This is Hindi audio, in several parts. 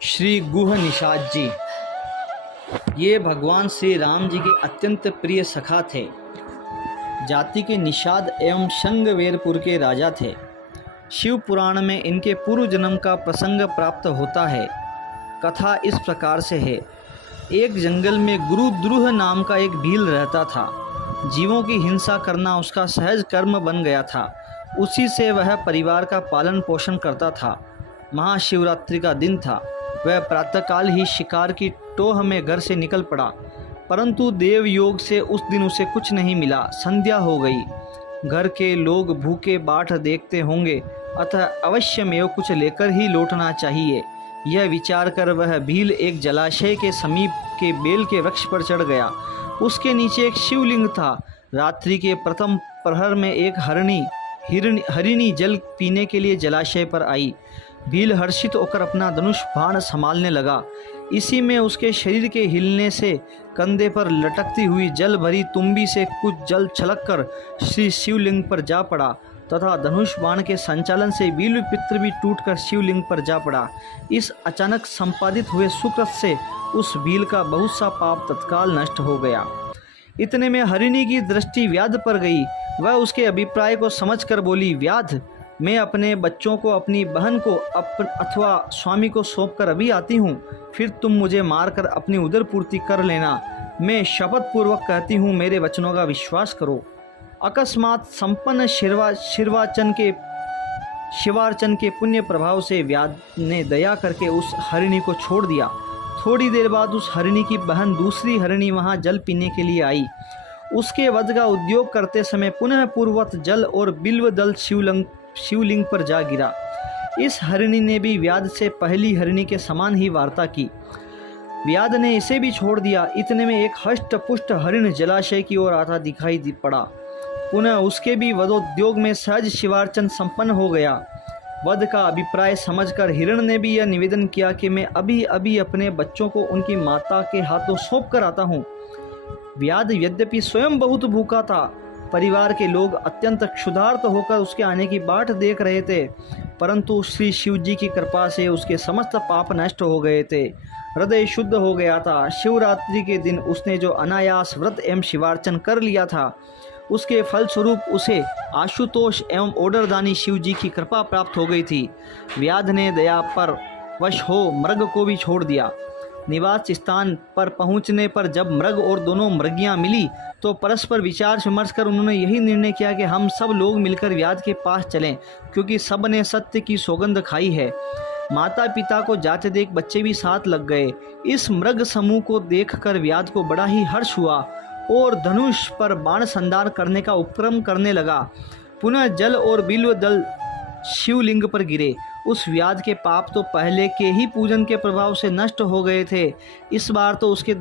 श्री गुह निषाद जी ये भगवान श्री राम जी के अत्यंत प्रिय सखा थे। जाति के निषाद एवं शंगवेरपुर के राजा थे। शिव पुराण में इनके पूर्व जन्म का प्रसंग प्राप्त होता है। कथा इस प्रकार से है। एक जंगल में गुरुद्रुह नाम का एक भील रहता था। जीवों की हिंसा करना उसका सहज कर्म बन गया था। उसी से वह परिवार का पालन पोषण करता था। महाशिवरात्रि का दिन था। वह प्रातःकाल ही शिकार की टोह में घर से निकल पड़ा, परंतु देव योग से उस दिन उसे कुछ नहीं मिला। संध्या हो गई। घर के लोग भूखे बाट देखते होंगे, अतः अवश्यमेव कुछ लेकर ही लौटना चाहिए। यह विचार कर वह भील एक जलाशय के समीप के बेल के वृक्ष पर चढ़ गया। उसके नीचे एक शिवलिंग था। रात्रि के प्रथम प्रहर में एक हरिणी जल पीने के लिए जलाशय पर आई। भील हर्षित होकर अपना धनुष बाण संभालने लगा। इसी में उसके शरीर के हिलने से कंधे पर लटकती हुई जल भरी तुम्बी से कुछ जल छलककर श्री शिवलिंग पर जा पड़ा तथा धनुष बाण के संचालन से भील पित्र भी टूटकर शिवलिंग पर जा पड़ा। इस अचानक संपादित हुए सुकृत से उस भील का बहुत सा पाप तत्काल नष्ट हो गया। इतने में हरिणी की दृष्टि व्याध पर गई। वह उसके अभिप्राय को समझकर बोली, व्याध, मैं अपने बच्चों को अपनी बहन को अथवा स्वामी को सौंपकर अभी आती हूँ, फिर तुम मुझे मारकर अपनी उदर पूर्ति कर लेना। मैं शपथ पूर्वक कहती हूँ, मेरे वचनों का विश्वास करो। अकस्मात संपन्न शिवार्चन के पुण्य प्रभाव से व्याध ने दया करके उस हरिणी को छोड़ दिया। थोड़ी देर बाद उस हरिणी की बहन दूसरी हरिणी वहाँ जल पीने के लिए आई। उसके वध का उद्योग करते समय पुनः पूर्ववत जल और बिल्व दल शिवलिंग पर जा गिरा। इस हरिणी ने भी व्याध से पहली हरिणी के समान ही वार्ता की। व्याध ने इसे भी छोड़ दिया। इतने में एक हष्ट पुष्ट हरिण जलाशय की ओर आता दिखाई पड़ा। पुनः उसके भी वधोद्योग में सहज शिवार्चन संपन्न हो गया। वध का अभिप्राय समझकर हिरण ने भी यह निवेदन किया कि मैं अभी अभी अपने बच्चों को उनकी माता के हाथों सौंप कर आता हूँ। व्याध यद्यपि स्वयं बहुत भूखा था, परिवार के लोग अत्यंत क्षुधार्त होकर उसके आने की बाट देख रहे थे, परंतु श्री शिव जी की कृपा से उसके समस्त पाप नष्ट हो गए थे। हृदय शुद्ध हो गया था। शिवरात्रि के दिन उसने जो अनायास व्रत एवं शिवार्चन कर लिया था, उसके फलस्वरूप उसे आशुतोष एवं ओडरदानी शिव जी की कृपा प्राप्त हो गई थी। व्याध ने दया पर वश हो मृग को भी छोड़ दिया। निवास स्थान पर पहुंचने पर जब मृग और दोनों मृगियां मिली तो परस्पर विचार विमर्श कर उन्होंने यही निर्णय किया कि हम सब लोग मिलकर व्याध के पास चलें, क्योंकि सब ने सत्य की सौगंध खाई है। माता पिता को जाते देख बच्चे भी साथ लग गए। इस मृग समूह को देखकर व्याध को बड़ा ही हर्ष हुआ और धनुष पर बाण संधार करने का उपक्रम करने लगा। पुनः जल और बिल्व दल शिवलिंग पर गिरे। उस व्याध के पाप तो पहले के ही पूजन के प्रभाव से नष्ट हो गए थे। इस बार तो उसे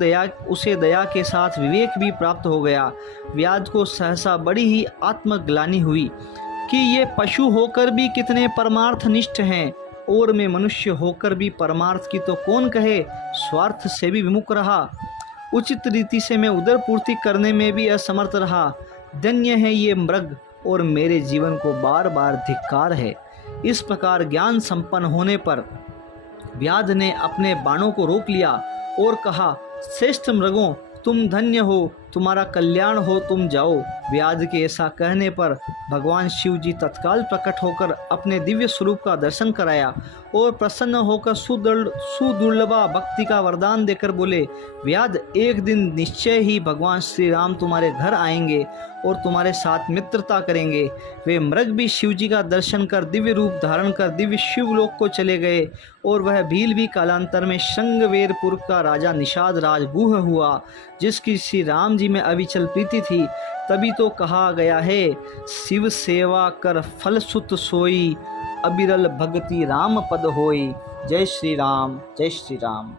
दया के साथ विवेक भी प्राप्त हो गया। व्याध को सहसा बड़ी ही आत्मग्लानि हुई कि ये पशु होकर भी कितने परमार्थनिष्ठ हैं, और मैं मनुष्य होकर भी परमार्थ की तो कौन कहे, स्वार्थ से भी विमुख रहा। उचित रीति से मैं उदर पूर्ति करने में भी असमर्थ रहा। धन्य है ये मृग, और मेरे जीवन को बार बार धिक्कार है। इस प्रकार ज्ञान संपन्न होने पर व्याध ने अपने बाणों को रोक लिया और कहा, श्रेष्ठ मृगों, तुम धन्य हो, तुम्हारा कल्याण हो, तुम जाओ। व्याध के ऐसा कहने पर भगवान शिव जी तत्काल प्रकट होकर अपने दिव्य स्वरूप का दर्शन कराया और प्रसन्न होकर सुदुर्लभा भक्ति का वरदान देकर बोले, व्याध, एक दिन निश्चय ही भगवान श्री राम तुम्हारे घर आएंगे और तुम्हारे साथ मित्रता करेंगे। वे मृग भी शिव जी का दर्शन कर दिव्य रूप धारण कर दिव्य शिवलोक को चले गए, और वह भील भी कालांतर में शंगवेरपुर का राजा निषाद राजगुह हुआ, जिसकी श्री राम जी में अविचल प्रीति थी। तभी तो कहा गया है, शिव सेवा कर फल सुत सोई, अबिरल भगति राम पद होई। जय श्री राम, जय श्री राम।